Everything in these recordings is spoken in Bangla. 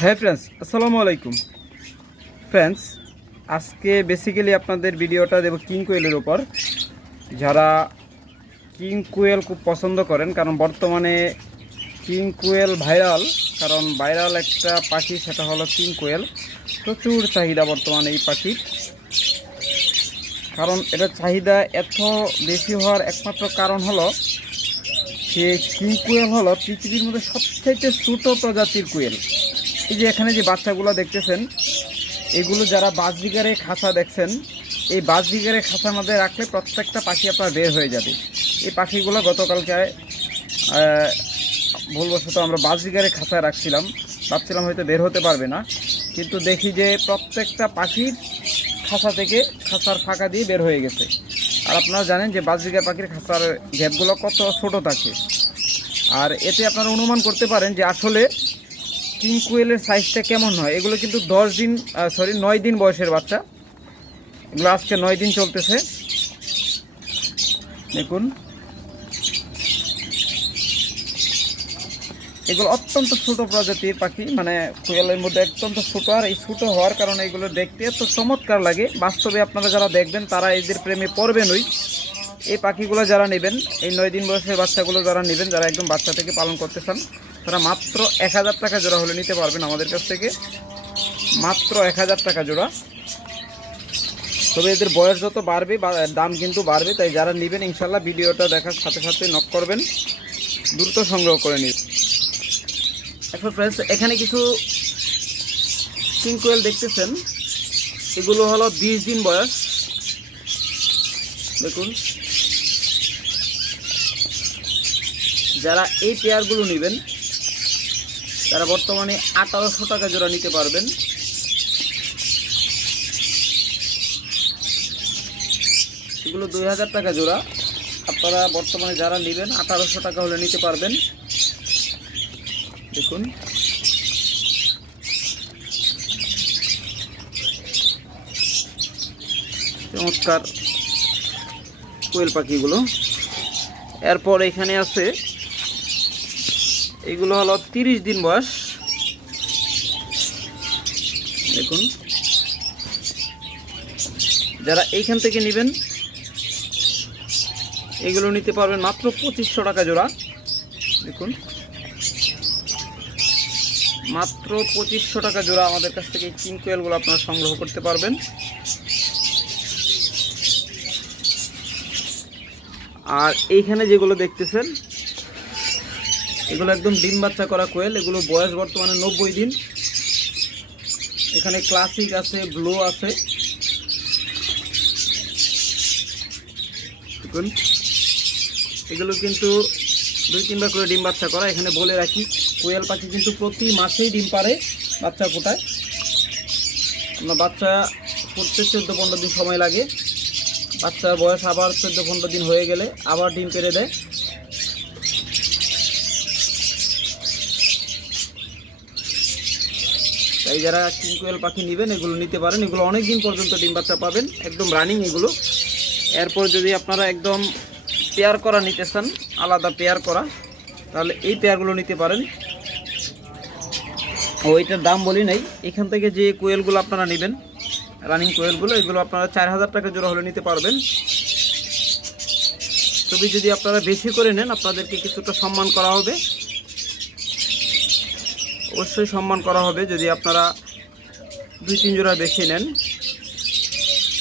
হ্যাঁ ফ্রেন্ডস আসসালামু আলাইকুম। ফ্রেন্ডস আজকে বেসিক্যালি আপনাদের ভিডিওটা দেব কিং কোয়েলের ওপর যারা কিং কোয়েল খুব পছন্দ করেন, কারণ বর্তমানে কিং কোয়েল ভাইরাল কারণ ভাইরাল একটা পাখি, সেটা হলো কিং কোয়েল প্রচুর চাহিদা বর্তমানে এই পাখির। কারণ এটা চাহিদা এত বেশি হওয়ার একমাত্র কারণ হলো, সে কিং কোয়েল হলো পৃথিবীর মধ্যে সবথেকে ছোটো প্রজাতির কোয়েল এই যে এখানে যে বাচ্চাগুলো দেখতেছেন, এগুলো যারা বাজবিগারে খাঁচা দেখছেন, এই বাজবিগারে খাঁচার মধ্যে রাখলে প্রত্যেকটা পাখি আপনার বের হয়ে যাবে। এই পাখিগুলো গতকালকে ভুলবশত আমরা বাজবিগারে খাঁচায় রাখছিলাম, ভাবছিলাম হয়তো বের হতে পারবে না, কিন্তু দেখি যে প্রত্যেকটা পাখির খাঁচা থেকে খাঁচার ফাঁকা দিয়ে বের হয়ে গেছে। আর আপনারা জানেন যে বাজবিগার পাখির খাঁচার গ্যাপগুলো কত ছোট থাকে। আর এতে আপনারা অনুমান করতে পারেন যে আসলে কিং কোয়েলের সাইজটা কেমন হয়? এগুলো কিন্তু দশ দিন সরি নয় দিন বয়সের বাচ্চা। এগুলো আজকে নয় দিন চলতেছে। দেখুন। এগুলো অত্যন্ত ছোট প্রজাতির পাখি মানে কোয়েলের মধ্যে অত্যন্ত ছোট, আর এই ছোট হওয়ার কারণে এগুলো দেখতে এত চমৎকার লাগে। বাস্তবে আপনারা যারা দেখবেন, তারা এদের প্রেমে পড়বেনই। এই পাখিগুলো যারা নেবেন, এই নয় দিন বয়সের বাচ্চাগুলো যারা নেবেন, যারা একদম বাচ্চা থেকে পালন করতে চান তারা মাত্র এক হাজার টাকা জোড়া হলে নিতে পারবেন আমাদের কাছ থেকে। মাত্র এক হাজার টাকা জোড়া। তবে এদের বয়স যত বাড়বে দাম কিন্তু বাড়বে, তাই যারা নেবেন ইনশাল্লাহ ভিডিওটা দেখার সাথে সাথে নক করবেন। দ্রুত সংগ্রহ করে নিন। এখন ফ্রেন্ডস এখানে কিছু কিংকোয়েল দেখতেছেন। এগুলো হলো বিশ দিন বয়স। দেখুন। যারা এই পেয়ারগুলো নেবেন তারা বর্তমানে আঠারোশো টাকা জোড়া নিতে পারবেন। এগুলো দুই হাজার টাকা জোড়া। আপনারা বর্তমানে যারা নেবেন, আঠারোশো টাকা হলে নিতে পারবেন। দেখুন। চমৎকার কোয়েল পাখিগুলো। এরপর এখানে আছে এগুলো হলো তিরিশ দিন বয়স। দেখুন। যারা এইখান থেকে নেবেন, এগুলো নিতে পারবেন মাত্র পঁচিশশো টাকা জোড়া। দেখুন। মাত্র পঁচিশশো টাকা জোড়া আমাদের কাছ থেকে এই কিং কোয়েলগুলো আপনারা সংগ্রহ করতে পারবেন। আর এইখানে যেগুলো দেখতেছেন এগুলো একদম ডিম বাচ্চা করা কোয়েল, এগুলো বয়স বর্তমানে নব্বই দিন। এখানে ক্লাসিক আছে, ব্লু আছে। এগুলো কিন্তু দুই তিনবার করে ডিম বাচ্চা করা, এখানে বলে রাখি, কোয়েল পাখি কিন্তু প্রতি মাসেই ডিম পারে বাচ্চা ফোটায়। আমরা বাচ্চা ফুটতে চোদ্দ পনেরো দিন সময় লাগে। বাচ্চার বয়স আবার চোদ্দ পনেরো দিন হয়ে গেলে আবার ডিম পেড়ে দেয়। তাই যারা কিংকোয়েল পাখি নেবেন, এগুলো নিতে পারেন। এগুলো অনেক দিন পর্যন্ত ডিম বাচ্চা পাবেন, একদম রানিং এগুলো। এরপর যদি আপনারা একদম পেয়ার করা নিতে চান, আলাদা পেয়ার করা, তাহলে এই পেয়ারগুলো নিতে পারেন। ও, এটার দাম বলি নাই। এখান থেকে যে কোয়েলগুলো আপনারা নেবেন রানিং কোয়েলগুলো এগুলো আপনারা চার হাজার টাকা জোড়া হলে নিতে পারবেন। তবে যদি আপনারা বেশি করে নেন, আপনাদেরকে কিছুটা সম্মান করা হবে। অবশ্যই সম্মান করা হবে যদি আপনারা দুই, তিন জোড়া বেশি নেন।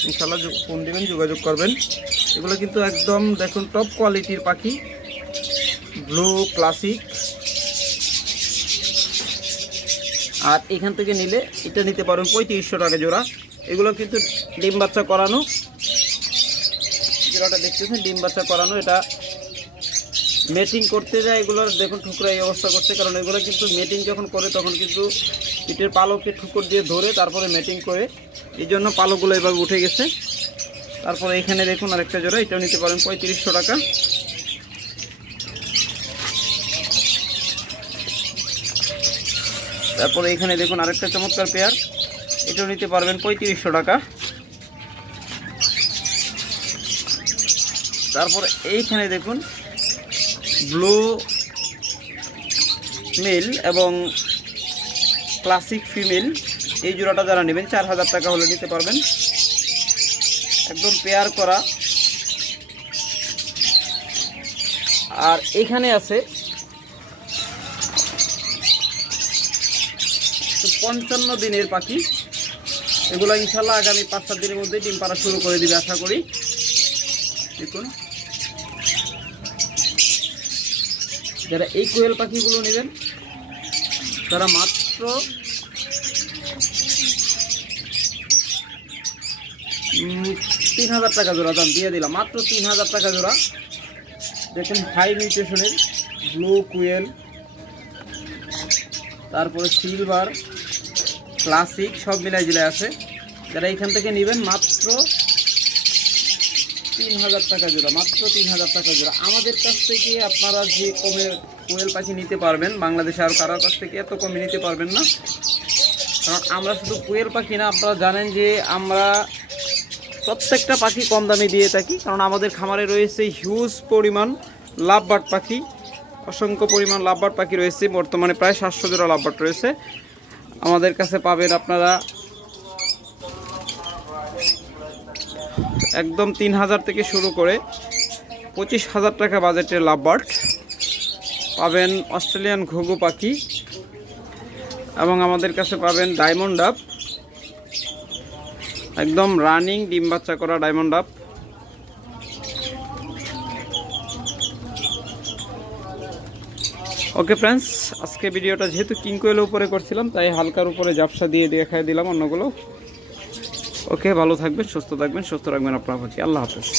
ইনশাল্লাহ ফোন দেবেন, যোগাযোগ করবেন। এগুলো কিন্তু একদম দেখুন টপ কোয়ালিটির পাখি। ব্লু ক্লাসিক আর এখান থেকে নিলে এটা নিতে পারবেন পঁয়ত্রিশশো টাকা জোড়া। এগুলো কিন্তু ডিম বাচ্চা করানো। জোড়াটা দেখতেছেন, ডিম বাচ্চা করানো। এটা মেটিং করতে যায়, এগুলোর দেখুন ঠুকরা এই অবস্থা করছে, কারণ এগুলো কিন্তু মেটিং যখন করে তখন কিন্তু পিঠের পালকে ঠুকর দিয়ে ধরে তারপরে মেটিং করে। এই জন্য পালকগুলো এভাবে উঠে গেছে। তারপরে এখানে দেখুন আরেকটা জোড়া, এটাও নিতে পারেন পঁয়ত্রিশশো টাকা। তারপরে এখানে দেখুন আরেকটা চমৎকার পেয়ার, এটাও নিতে পারবেন পঁয়ত্রিশশো টাকা। তারপর এইখানে দেখুন ব্লু, মিল এবং ক্লাসিক ফিমেল। এই জোড়াটা যারা নেবেন, চার হাজার টাকা হলে নিতে পারবেন। একদম পেয়ার করা। আর এখানে আছে পঞ্চান্ন দিনের পাখি। এগুলো ইনশাল্লাহ আগামী পাঁচ সাত দিনের মধ্যে ডিম পাড়া শুরু করে দিবে, আশা করি। দেখুন। যারা এই কোয়েল পাখিগুলো নেবেন, তারা মাত্র তিন হাজার টাকা জোড়া, দাম দিয়ে দিলাম। মাত্র তিন হাজার টাকা জোড়া। দেখুন হাই নিউট্রিশনের ব্লু কুয়েল, তারপরে সিলভার ক্লাসিক সব মিলাই জিলাই আছে। যারা এখান থেকে নেবেন, মাত্র তিন হাজার টাকা জোড়া, মাত্র তিন হাজার টাকা জোড়া। আমাদের কাছ থেকে আপনারা যে কমে কোয়েল পাখি নিতে পারবেন, বাংলাদেশে আর কারোর কাছ থেকে এত কমে নিতে পারবেন না। কারণ আমরা শুধু কোয়েল পাখি না, আপনারা জানেন যে আমরা প্রত্যেকটা পাখি কম দামে দিয়ে থাকি, কারণ আমাদের খামারে রয়েছে হিউজ পরিমাণ লাভবার্ড পাখি, অসংখ্য পরিমাণ লাভবার্ড পাখি রয়েছে, বর্তমানে প্রায় সাতশো জোড়া লাভবার্ড রয়েছে। আমাদের কাছে পাবেন আপনারা একদম তিন হাজার থেকে শুরু করে পঁচিশ হাজার টাকা বাজেটের লাভবার্ড পাবেন অস্ট্রেলিয়ান ঘুঘু পাখি এবং আমাদের কাছে পাবেন ডায়মন্ড ডাব একদম রানিং ডিম বাচ্চা করা ডায়মন্ড ডাব ওকে ফ্রেন্ডস, আজকে ভিডিওটা যেহেতু কিং কোয়েলের উপরে করছিলাম, তাই হালকার উপরে জাপসা দিয়ে দেখাই দিলাম অন্যগুলো। ওকে ভালো থাকবেন সুস্থ থাকবেন সুস্থ রাখবেন আপনার পাখি আল্লাহ হাফেজ।